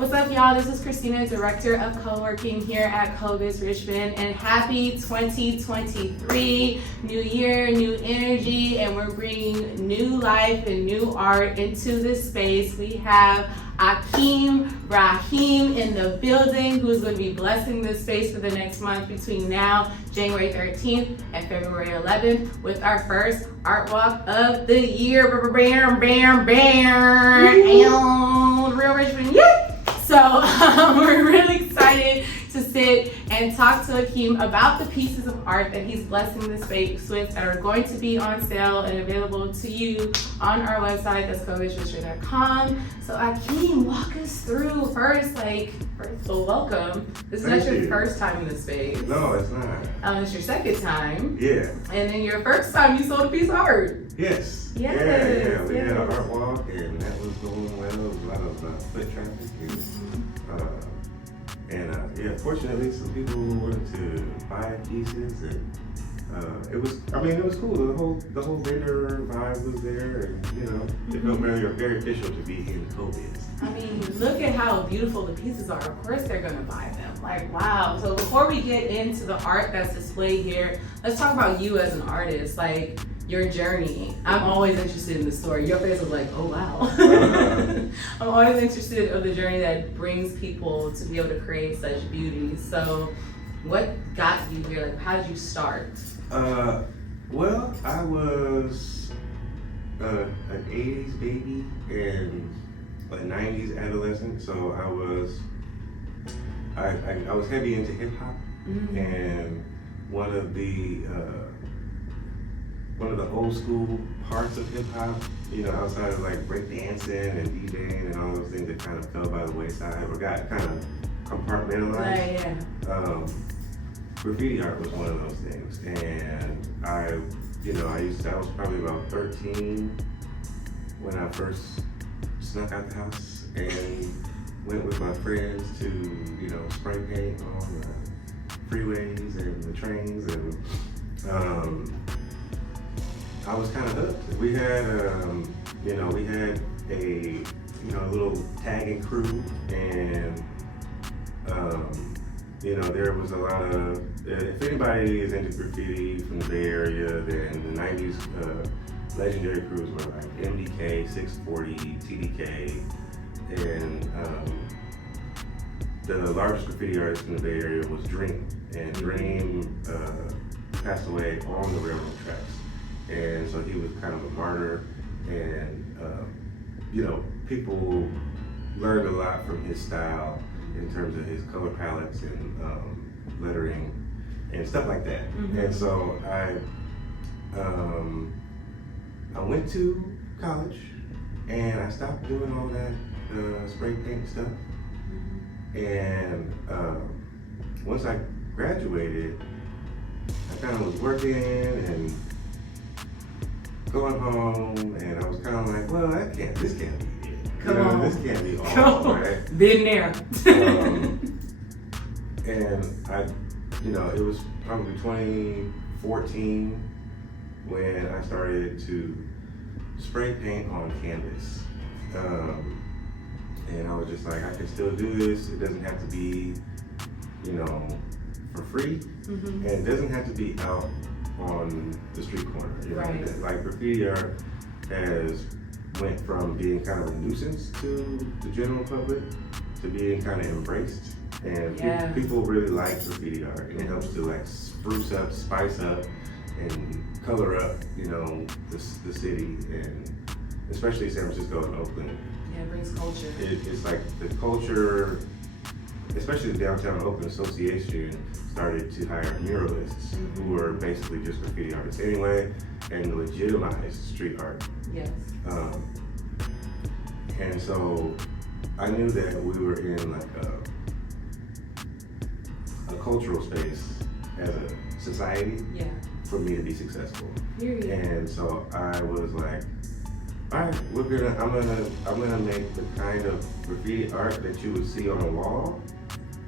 What's up, y'all? This is Christina, Director of Co-working here at CoBiz Richmond, and happy 2023, new year, new energy, and we're bringing new life and new art into this space. We have Akeem Raheem in the building, who's going to be blessing this space for the next month between now, January 13th and February 11th, with our first art walk of the year. Bam, bam, bam, Real Richmond, yeah! So we're really excited to sit and talk to Akeem about the pieces of art that he's blessing this space with that are going to be on sale and available to you on our website, that's covishwithshare.com. So Akeem, walk us through first, so welcome. This is not your first time in this space. No, it's not. It's your second time. Yeah. And then your first time you sold a piece of art. Yes. Yes. Yeah. We had an art walk and that was going well. There was a lot of foot traffic. Fortunately, some people wanted to buy pieces, and it was cool. The whole vendor vibe was there, and it felt very official to be in CoBiz. I mean, look at how beautiful the pieces are. Of course they're gonna buy them. Like, wow. So before we get into the art that's displayed here, let's talk about you as an artist, like your journey. I'm always interested in the story. Your face was like, oh wow. I'm always interested in the journey that brings people to be able to create such beauty. So what got you here? Like, how did you start? Well, I was an 80s baby and a 90s adolescent, so I was heavy into hip hop, and one of the old school parts of hip hop, outside of like break dancing and DJing and all those things that kind of fell by the wayside or got kind of compartmentalized. Yeah. Graffiti art was one of those things, and I was probably about 13 when I first snuck out the house and went with my friends to, spray paint on the freeways and the trains, and I was kind of hooked. We had, a little tagging crew, and there was a lot of, if anybody is into graffiti from the Bay Area, then the 90s legendary crews were like MDK, 640, TDK, and the largest graffiti artist in the Bay Area was Dream, and Dream passed away on the railroad tracks, and so he was kind of a martyr, and people learned a lot from his style in terms of his color palettes and lettering and stuff like that. And so I went to college and I stopped doing all that spray paint stuff. And once I graduated, I kind of was working and going home, and I was kind of like, well, this can't be it. This can't be all, right? Been there. And it was probably 2014 when I started to spray paint on canvas. And I was just like, I can still do this. It doesn't have to be, for free. And it doesn't have to be out on the street corner. Right. Like graffiti art went from being kind of a nuisance to the general public to being kind of embraced. And people really like graffiti art, and it helps to like spruce up, spice up, and color up, the city, and especially San Francisco and Oakland. Yeah, it brings culture. It's like the culture, especially the Downtown Oakland Association started to hire muralists who were basically just graffiti artists anyway, and legitimized street art. Yes. And so I knew that we were in like a cultural space as a society for me to be successful. Period. And so I was like, all right, I'm gonna make the kind of graffiti art that you would see on a wall,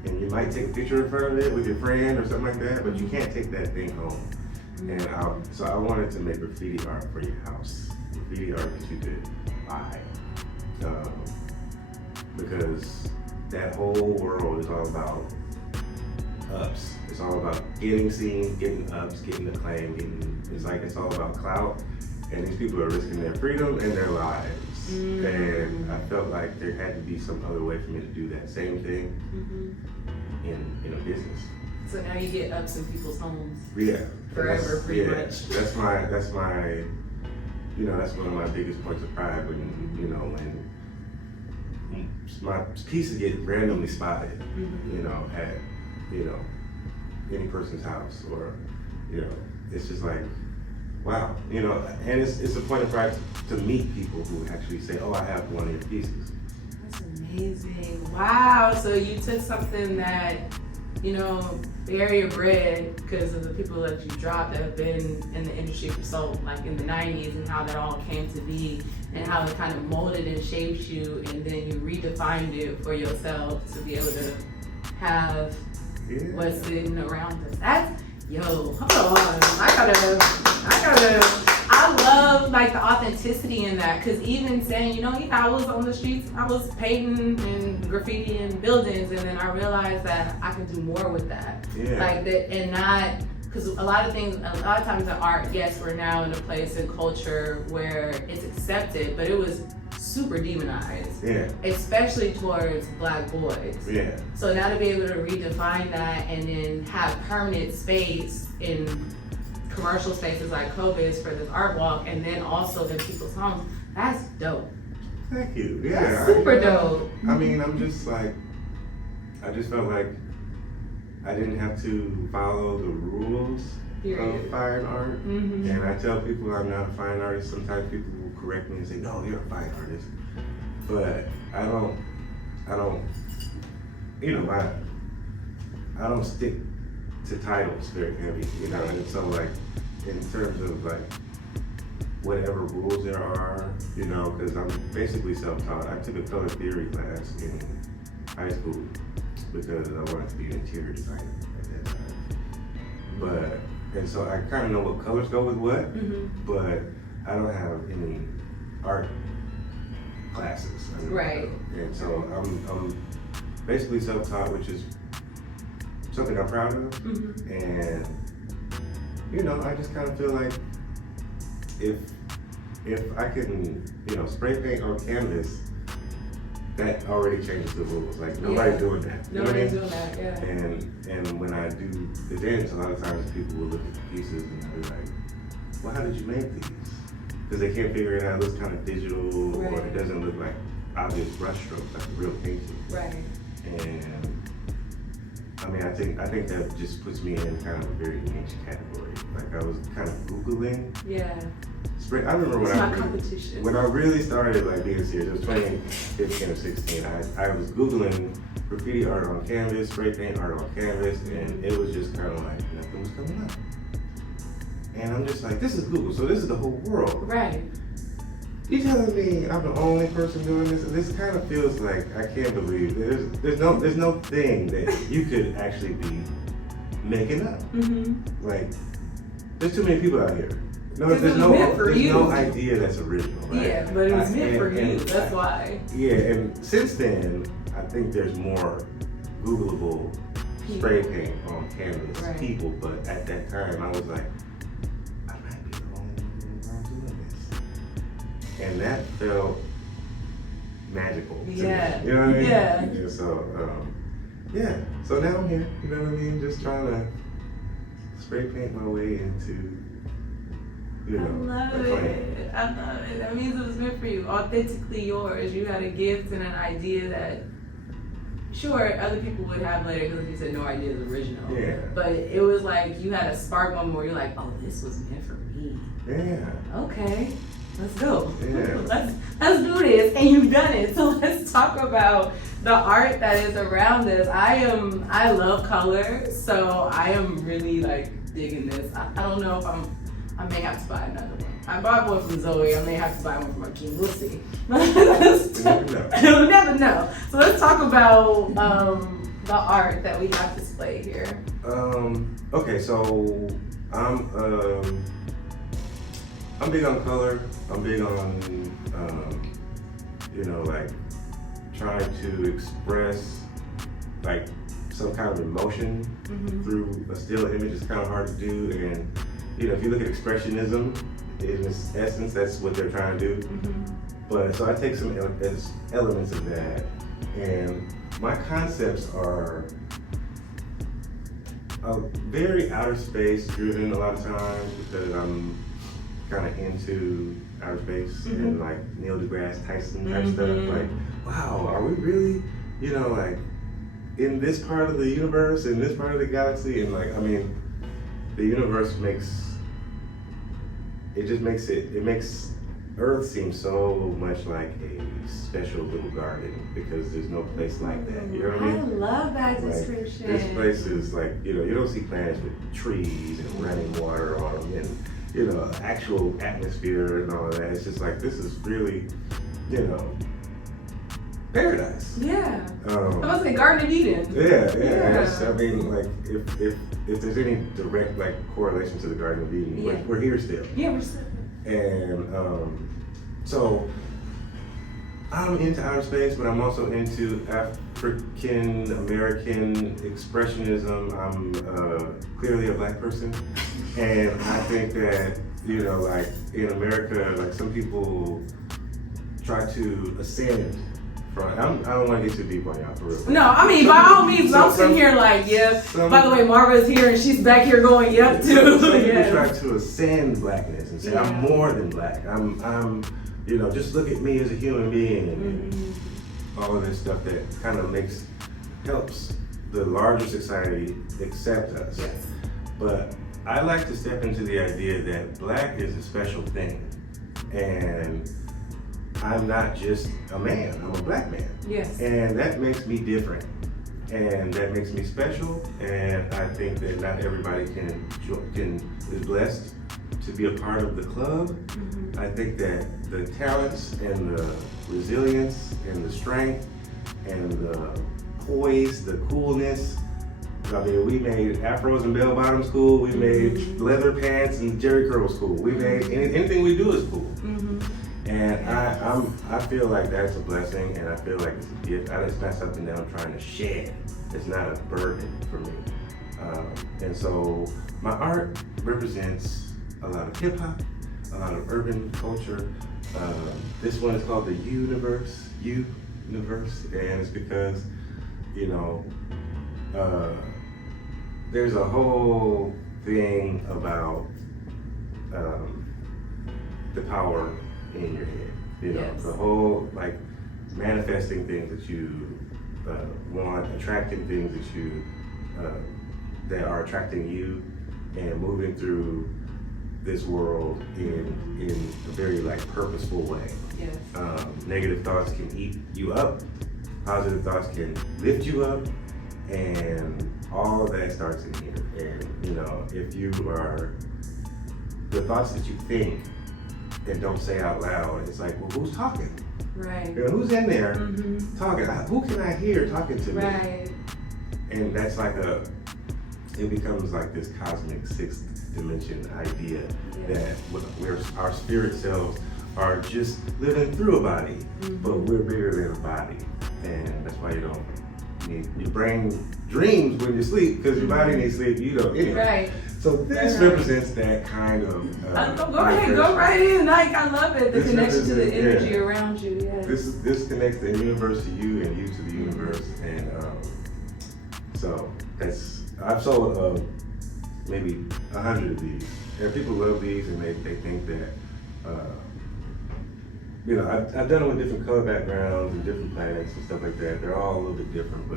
and you might take a picture in front of it with your friend or something like that, but you can't take that thing home. And so I wanted to make graffiti art for your house, graffiti art that you could buy, because that whole world is all about ups. It's all about getting seen, getting ups, getting acclaim, it's all about clout. And these people are risking their freedom and their lives. And I felt like there had to be some other way for me to do that same thing in a business. So now you get ups in people's homes. Yeah. Forever, pretty much. That's my, you know, that's one of my biggest points of pride when, you know, when my pieces get randomly spotted, you know, at, you know, any person's house, or, you know, it's just like, wow, you know, and it's a point of pride to meet people who actually say, oh, I have one of your pieces. That's amazing. Wow, so you took something that, you know, barrier bred because of the people that you dropped that have been in the industry for so, like in the 90s, and how that all came to be, and how it kind of molded and shaped you, and then you redefined it for yourself to be able to have what's sitting around us. That's, yo, hold on. I love like the authenticity in that, because even saying, you know, yeah, I was on the streets, I was painting and graffiti in buildings, and then I realized that I could do more with that. Like that, and not, because a lot of times in art, yes, we're now in a place in culture where it's accepted, but it was super demonized, especially towards Black boys. So now to be able to redefine that and then have permanent space in commercial spaces like Covis for this art walk, and then also in people's homes, that's dope. Thank you. That's super dope. I mean, I'm just like, I just felt like I didn't have to follow the rules of fine art. And I tell people I'm not a fine artist. Sometimes people will correct me and say, no, you're a fine artist. But I don't, you know, I don't stick to titles very heavy, you know, and so like, in terms of like, whatever rules there are, you know, because I'm basically self-taught. I took a color theory class in high school because I wanted to be an interior designer at that time. And so I kind of know what colors go with what, but I don't have any art classes. And so I'm basically self-taught, which is something I'm proud of. And, you know, I just kind of feel like if I can, you know, spray paint on canvas, that already changes the rules. Like, nobody's doing that. Nobody's doing that, And when I do the dance, a lot of times people will look at the pieces and they're like, well, how did you make these? Because they can't figure it out. It looks kind of digital, or it doesn't look like obvious brush strokes, like a real painting. And I mean, I think that just puts me in kind of a very niche category. Like, I was kind of Googling. I remember when I really started like being serious, it was 2015 or 16, I was Googling graffiti art on canvas, spray paint art on canvas, and it was just kind of like nothing was coming up. And I'm just like, this is Google, so this is the whole world. You telling me I'm the only person doing this? This kind of feels like, I can't believe there's no thing that you could actually be making up. Like, there's too many people out here. There's no idea that's original, right? But it was meant for you, that's why. And since then, I think there's more Googleable spray paint on canvas people, but at that time I was like, I might be the only one in the world doing this. And that felt magical to me. You know what I mean? So now I'm here, you know what I mean? Just trying to spray paint my way into, you know, I love it. That means it was meant for you, authentically yours. You had a gift and an idea that, sure, other people would have later, because you said no idea is original. But it was like you had a spark moment where you're like, oh, this was meant for me. Okay, let's go. Let's do this, and you've done it. So let's talk about the art that is around us. I love color, so I am really like digging this. I don't know if I may have to buy another one. I bought one from Zoe. I may have to buy one from Akeem. We'll see. You'll never know. So let's talk about the art that we have displayed here. Okay, so I'm big on color. I'm big on you know, like trying to express like some kind of emotion through a still image is kind of hard to do. And you know, if you look at expressionism, in its essence, that's what they're trying to do. But so I take some elements of that, and my concepts are very outer space driven a lot of times because I'm kind of into outer space and like Neil deGrasse Tyson type stuff. Like, wow, are we really, you know, like in this part of the universe, in this part of the galaxy? And like, I mean, the universe makes Earth seem so much like a special little garden because there's no place like that. You know what I mean? I love that like, description. This place is like, you know, you don't see planets with trees and running water on them and, you know, actual atmosphere and all of that. It's just like, this is really, you know, paradise. Yeah. I was say Garden of Eden. Yeah. I mean, like, if there's any direct like correlation to the Garden of Eden, we're here still. Yeah, we're still. And so I'm into outer space, but I'm also into African American expressionism. I'm clearly a black person, and I think that, you know, like in America, like some people try to ascend. I don't want to get too deep on y'all for real. No, I mean, by all means, I'm sitting here like, yep. By the way, Marva's here and she's back here going, yep, too. Some people try to ascend blackness and say, I'm more than black. I'm, you know, just look at me as a human being and all of this stuff that kind of helps the larger society accept us. Yes. But I like to step into the idea that black is a special thing. And I'm not just a man, I'm a black man. Yes. And that makes me different. And that makes me special. And I think that not everybody is blessed to be a part of the club. I think that the talents and the resilience and the strength and the poise, the coolness. I mean, we made afros and bell bottoms cool. We made leather pants and jerry curls cool. We made anything we do is cool. And I feel like that's a blessing, and I feel like it's a gift. It's not something that I'm trying to shed. It's not a burden for me. And so my art represents a lot of hip hop, a lot of urban culture. This one is called the Universe, and it's because, you know, there's a whole thing about the power in your head, you know, the whole like manifesting things that you want, attracting things that you that are attracting you, and moving through this world in a very like purposeful way. Negative thoughts can eat you up, positive thoughts can lift you up, and all of that starts in here. And you know, if you are the thoughts that you think and don't say out loud, it's like, well, who's talking? Right. You know, who's in there talking? Who can I hear talking to me? Right. And that's like it becomes like this cosmic sixth dimension idea that where our spirit selves are just living through a body, but we're bigger than a body. And that's why your brain dreams when you sleep, because your body needs sleep, you don't anyway. Right. So this represents that kind of. Go ahead, go right in. Like, I love it. The connection to the energy around you. Yeah. This connects the universe to you and you to the universe, and so I've sold maybe 100 of these, and people love these, and they think that you know, I've done them with different color backgrounds and different planets and stuff like that. They're all a little bit different,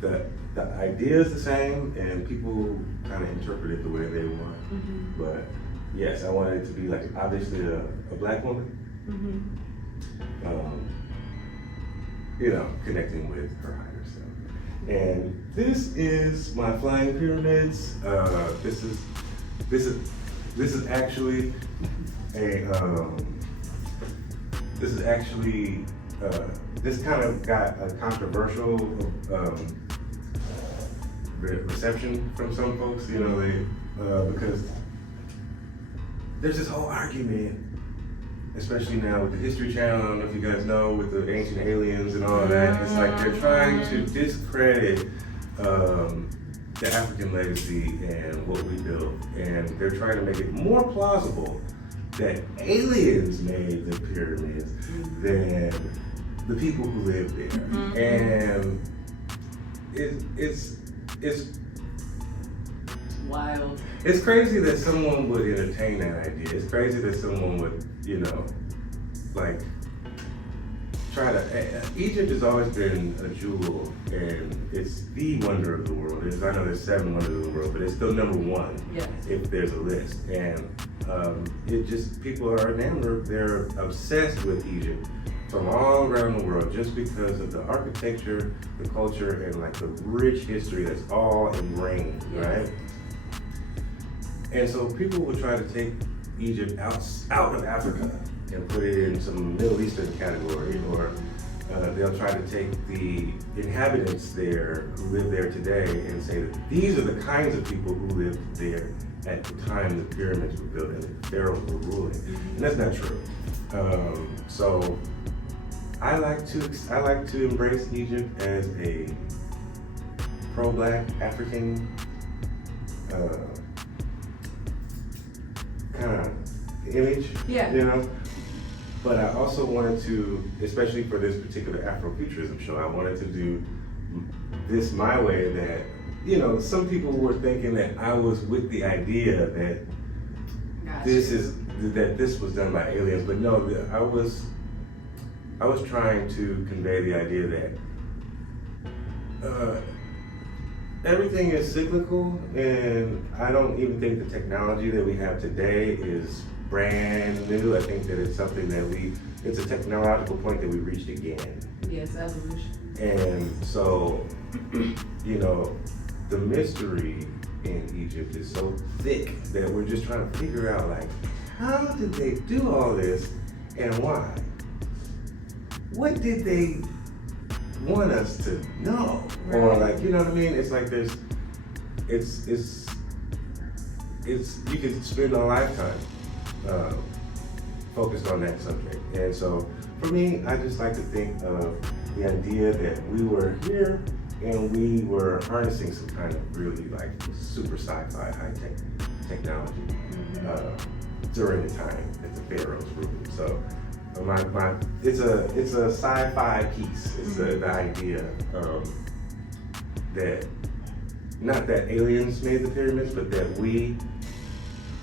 but the idea is the same, and people kind of interpret it the way they want. But yes, I wanted it to be like obviously a black woman, you know, connecting with her higher self. And this is my flying pyramids. This is actually this kind of got a controversial reception from some folks, you know, because there's this whole argument especially now with the History Channel, I don't know if you guys know, with the ancient aliens and all that, it's like they're trying to discredit the African legacy and what we built, and they're trying to make it more plausible that aliens made the pyramids than the people who lived there. And it's wild. It's crazy that someone would entertain that idea. It's crazy that someone would, you know, like try to. Egypt has always been a jewel, and it's the wonder of the world. I know there's 7 wonders of the world, but it's still number 1 if there's a list. And it just, people are enamored. They're obsessed with Egypt from all around the world just because of the architecture, the culture, and like the rich history that's all ingrained, right? And so people will try to take Egypt out of Africa and put it in some Middle Eastern category, or they'll try to take the inhabitants there who live there today and say that these are the kinds of people who lived there at the time the pyramids were built and the pharaohs were ruling. And that's not true. So I like to embrace Egypt as a pro-Black African kind of image, you know. But I also wanted to, especially for this particular Afrofuturism show, I wanted to do this my way. That, you know, some people were thinking that I was with the idea that this was done by aliens, but no, I was trying to convey the idea that everything is cyclical, and I don't even think the technology that we have today is brand new. I think that it's something that it's a technological point that we reached again. Yes, evolution. And so, you know, the mystery in Egypt is so thick that we're just trying to figure out, like, how did they do all this and why? What did they want us to know? Right. Or like, you know what I mean? It's like it's you could spend a lifetime focused on that subject. And so for me, I just like to think of the idea that we were here and we were harnessing some kind of really like super sci-fi high-tech technology during the time that the pharaohs ruled. So it's a sci-fi piece. It's the idea that not that aliens made the pyramids, but that we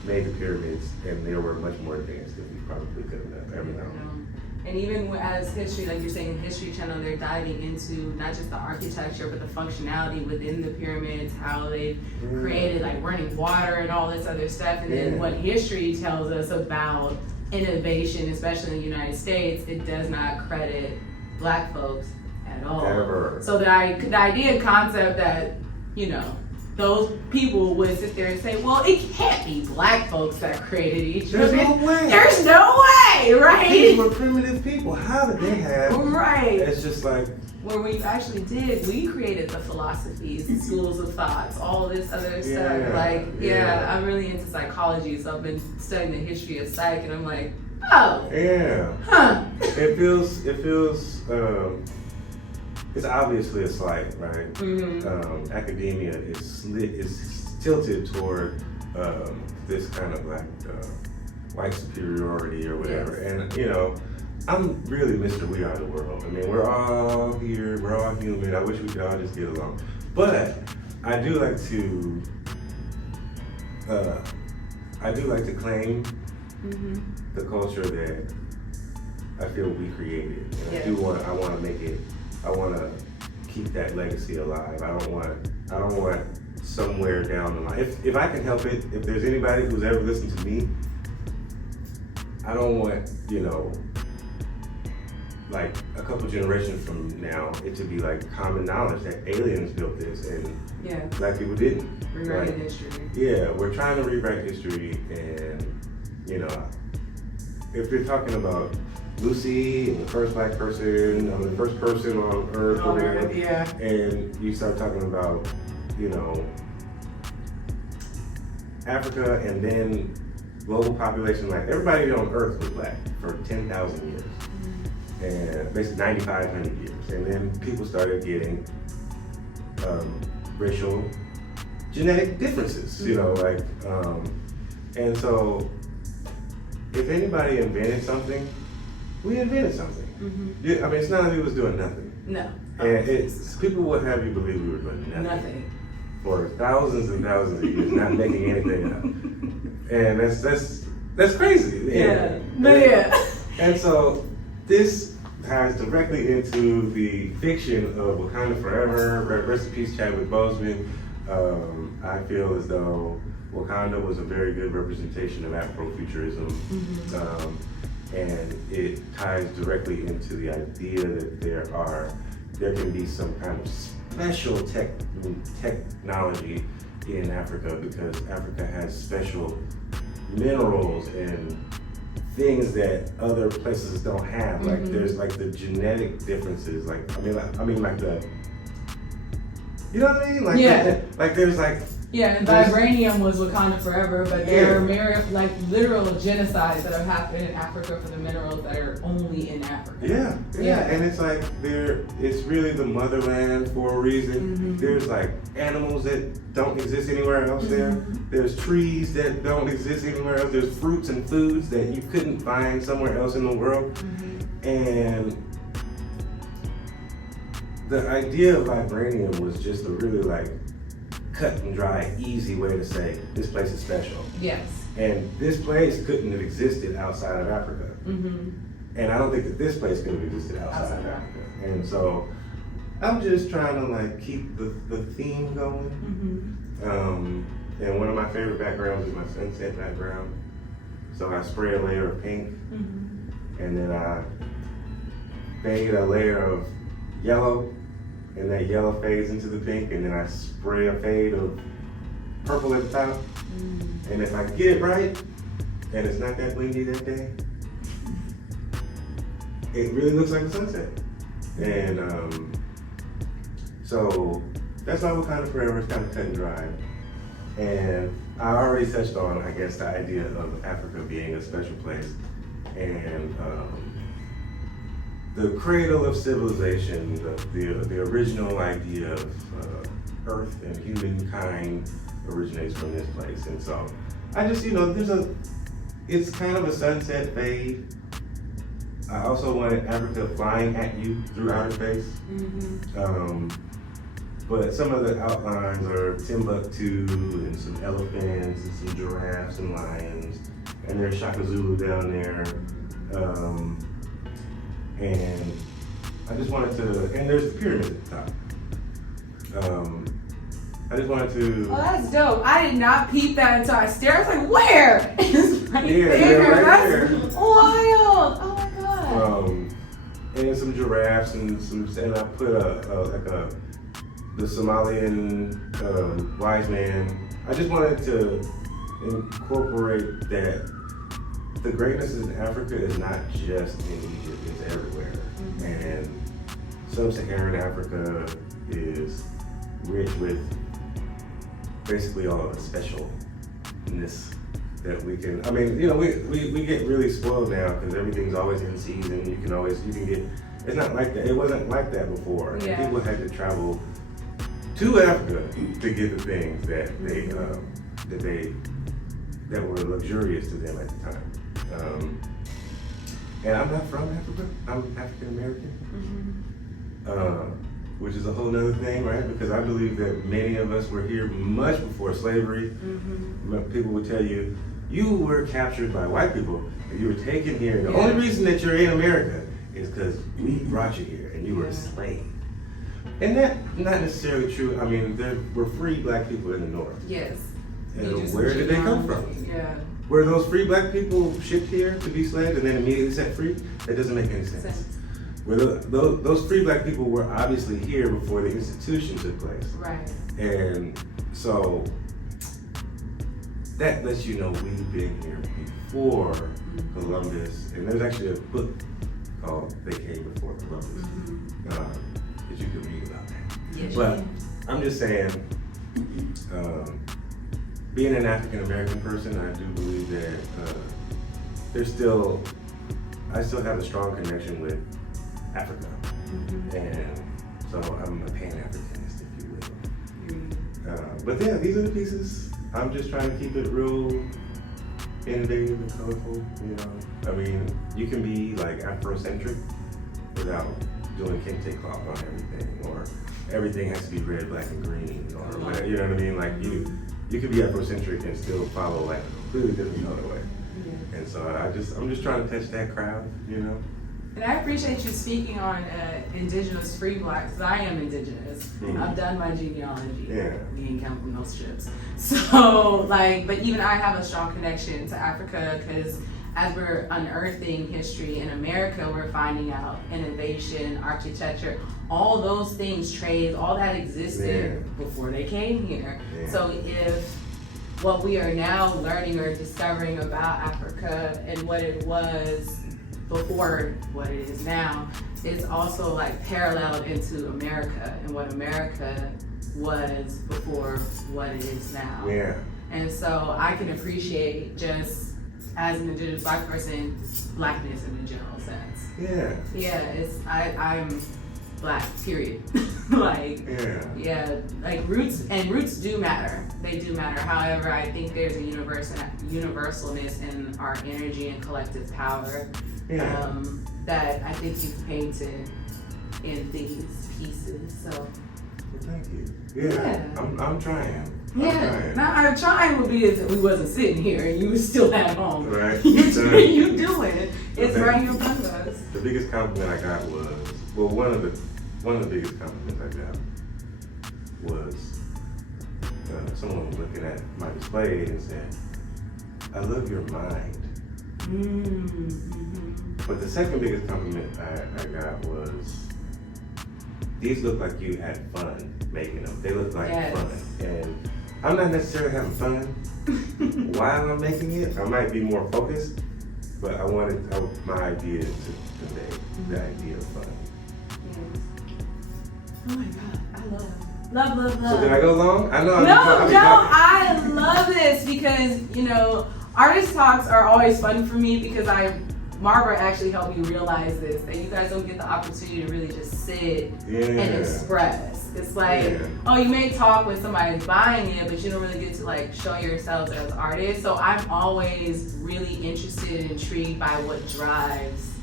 made the pyramids, and they were much more advanced than we probably could have ever known. And even as history, like you're saying, History Channel, they're diving into not just the architecture, but the functionality within the pyramids, how they created like running water and all this other stuff. And then what history tells us about innovation, especially in the United States, it does not credit Black folks at all. Ever. So the idea and concept that, you know, those people would sit there and say, well, it can't be Black folks that created Egypt. There's no way. There's no way, right? These were primitive people. How did they have? Right. It's just like. Where we actually did, we created the philosophies, the schools of thoughts, all this other stuff. Like, I'm really into psychology, so I've been studying the history of psych, and I'm like, oh. Yeah. Huh. It feels, it's obviously a slight, right? Mm-hmm. Academia is tilted toward this kind of like white superiority or whatever. Yes. And, you know, I'm really Mr. We Are the World. I mean, we're all here, we're all human. I wish we could all just get along. But I do like to claim the culture that I feel we created. And I want to keep that legacy alive. I don't want somewhere down the line. If I can help it, if there's anybody who's ever listened to me, I don't want, you know, like a couple generations from now, it to be like common knowledge that aliens built this and Black people didn't. Rewriting history. Yeah, we're trying to rewrite history, and you know, if you're talking about Lucy and the first Black person, the first person on Earth, and you start talking about, you know, Africa, and then global population, like everybody on Earth was black for 10,000 years. And basically 9,500 years. And then people started getting racial genetic differences, you know, like, and so if anybody invented something, we invented something. Yeah, I mean, it's not like we was doing nothing. No. And people would have you believe we were doing nothing. For thousands and thousands of years, not making anything up. And that's crazy. Yeah. And so this ties directly into the fiction of Wakanda Forever. Rest in peace, Chadwick Boseman. I feel as though Wakanda was a very good representation of Afrofuturism. And it ties directly into the idea that there can be some kind of special technology in Africa, because Africa has special minerals and things that other places don't have. Like there's like the genetic differences. Like I mean like the, you know what I mean? Like like there's like. Yeah, and vibranium was Wakanda Forever, but there are like literal genocides that have happened in Africa for the minerals that are only in Africa. Yeah. And it's like it's really the motherland for a reason. There's like animals that don't exist anywhere else there. There's trees that don't exist anywhere else. There's fruits and foods that you couldn't find somewhere else in the world. And the idea of vibranium was just a really like cut and dry, easy way to say this place is special. Yes. And this place couldn't have existed outside of Africa. And I don't think that this place could have existed outside of Africa. And so I'm just trying to like keep the theme going. And one of my favorite backgrounds is my sunset background. So I spray a layer of pink, and then I fade a layer of yellow, and that yellow fades into the pink, and then I spray a fade of purple at the top. And if I get it right, and it's not that windy that day, it really looks like a sunset. And so that's why Wakanda Forever is kind of cut and dry. And I already touched on, I guess, the idea of Africa being a special place. And the cradle of civilization, the original idea of Earth and humankind originates from this place. And so I just, it's kind of a sunset fade. I also wanted Africa flying at you through outer space. But some of the outlines are Timbuktu and some elephants and some giraffes and lions. And there's Shaka Zulu down there. And I just wanted to, and there's the pyramid at the top. I just wanted to. Oh, that's dope. I did not peep that until I stared. I was like, where? It's right there. Right that's there. Wild. Oh my God. And some giraffes and I put the Somalian wise man. I just wanted to incorporate that the greatness in Africa is not just in Egypt, it's everywhere. And sub-Saharan Africa is rich with basically all of the specialness that we can, we get really spoiled now because everything's always in season. You can get, it's not like that. It wasn't like that before. Yeah. People had to travel to Africa to get the things that that were luxurious to them at the time. And I'm not from Africa, I'm African American, which is a whole nother thing, right? Because I believe that many of us were here much before slavery. People would tell you, you were captured by white people, and you were taken here. And the only reason that you're in America is because we brought you here and you were a slave. And that's not necessarily true. I mean, there were free black people in the North. Yes. And where did they come from? Yeah. Were those free black people shipped here to be slaves and then immediately set free? That doesn't make any sense. Were those free black people were obviously here before the institution took place. Right. And so that lets you know we've been here before Columbus. And there's actually a book called They Came Before Columbus that you can read about that. Yes, but I'm just saying, being an African American person, I do believe that I still have a strong connection with Africa. And so I'm a Pan-Africanist, if you will. But yeah, these are the pieces. I'm just trying to keep it real innovative and colorful, you know. I mean, you can be like Afrocentric without doing kente cloth on everything, or everything has to be red, black, and green, or whatever, you know what I mean? Like you could be Afrocentric and still follow like a completely different colorway. And so I'm just trying to touch that crowd, you know. And I appreciate you speaking on indigenous free blacks, because I am indigenous. I've done my genealogy. We ain't come from those strips. So, like, but even I have a strong connection to Africa, because as we're unearthing history in America, we're finding out innovation, architecture, all those things, trades, all that existed before they came here. So if what we are now learning or discovering about Africa and what it was before what it is now, it's also like paralleled into America and what America was before what it is now. And so I can appreciate, just as an indigenous black person, blackness in a general sense. I'm black, period. like roots do matter. They do matter. However, I think there's a universalness in our energy and collective power that I think you've painted in these pieces. So well, thank you. I'm trying. Now our trying would be if we wasn't sitting here and you were still at home. Right. You doing it. It's right in front of us. The biggest compliment I got was, well, one of the biggest compliments I got was someone was looking at my display and said, "I love your mind." But the second biggest compliment I got was, "These look like you had fun making them. They look like fun." And I'm not necessarily having fun while I'm making it. I might be more focused, but I wanted my idea to convey the idea of fun. Oh my God, I love. So did I go long? I know. I love this because, you know, artist talks are always fun for me because Margaret actually helped me realize this, that you guys don't get the opportunity to really just sit and express. It's like, oh, you may talk when somebody's buying it, but you don't really get to like show yourselves as artists. So I'm always really interested and intrigued by what drives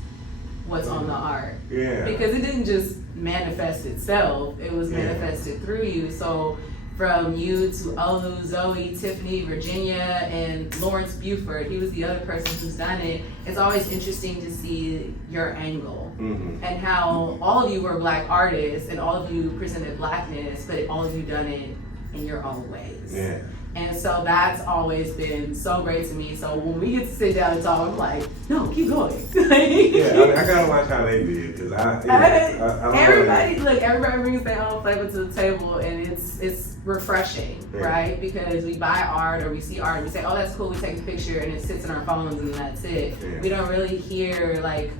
what's on the art. Because it didn't just manifest itself, it was manifested through you. So from you to Olu, Zoe, Tiffany, Virginia, and Lawrence Buford, he was the other person who's done it. It's always interesting to see your angle and how all of you were black artists and all of you presented blackness, but all of you done it in your own ways. And so that's always been so great to me. So when we get to sit down and talk, I'm like, no, keep going. I gotta watch how they do it, because everybody brings their own flavor to the table, and it's refreshing, right? Because we buy art or we see art and we say, oh, that's cool, we take a picture and it sits in our phones and that's it. We don't really hear like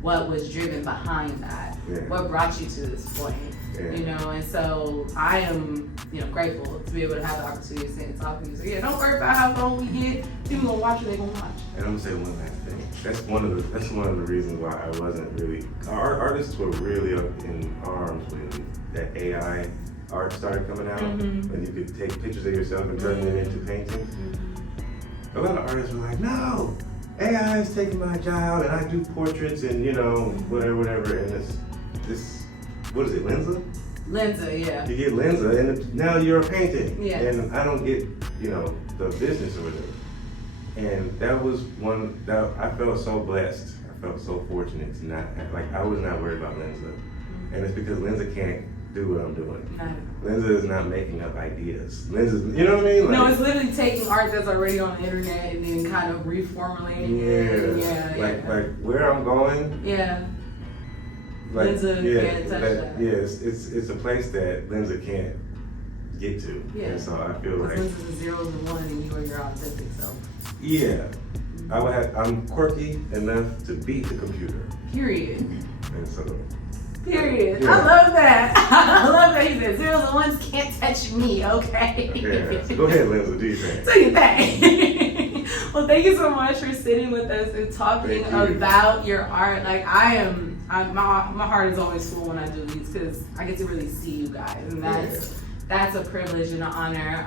what was driven behind that, what brought you to this point. You know, and so I am, grateful to be able to have the opportunity to sit and talk to you. So don't worry about how long we get. People gonna watch what they gonna watch. And I'm gonna say one last thing. That's one of the reasons why I wasn't really. Our artists were really up in arms when that AI art started coming out, when you could take pictures of yourself and turn them into paintings. A lot of artists were like, "No, AI is taking my job, and I do portraits and whatever." And this. What is it, Lenza? Lenza, You get Lenza, and now you're a painting. And I don't get, the business or whatever. And that was one that I felt so blessed. I felt so fortunate to not I was not worried about Lenza. And it's because Lenza can't do what I'm doing. Lenza is not making up ideas. Lenza, you know what I mean? No, it's literally taking art that's already on the internet and then kind of reformulating it. Like where I'm going. Lenza can't touch that. It's a place that Lenza can't get to. And so I feel like Lenza's a zeros and one, and you are your authentic self. I'm quirky enough to beat the computer. Period. And so. Period. I love that. I love that he said zeros and ones can't touch me, okay? Yeah, so go ahead, Lindsay, do your thing. Do your thing. Well, thank you so much for sitting with us and talking about your art. Like my heart is always full when I do these because I get to really see you guys, and that's a privilege and an honor.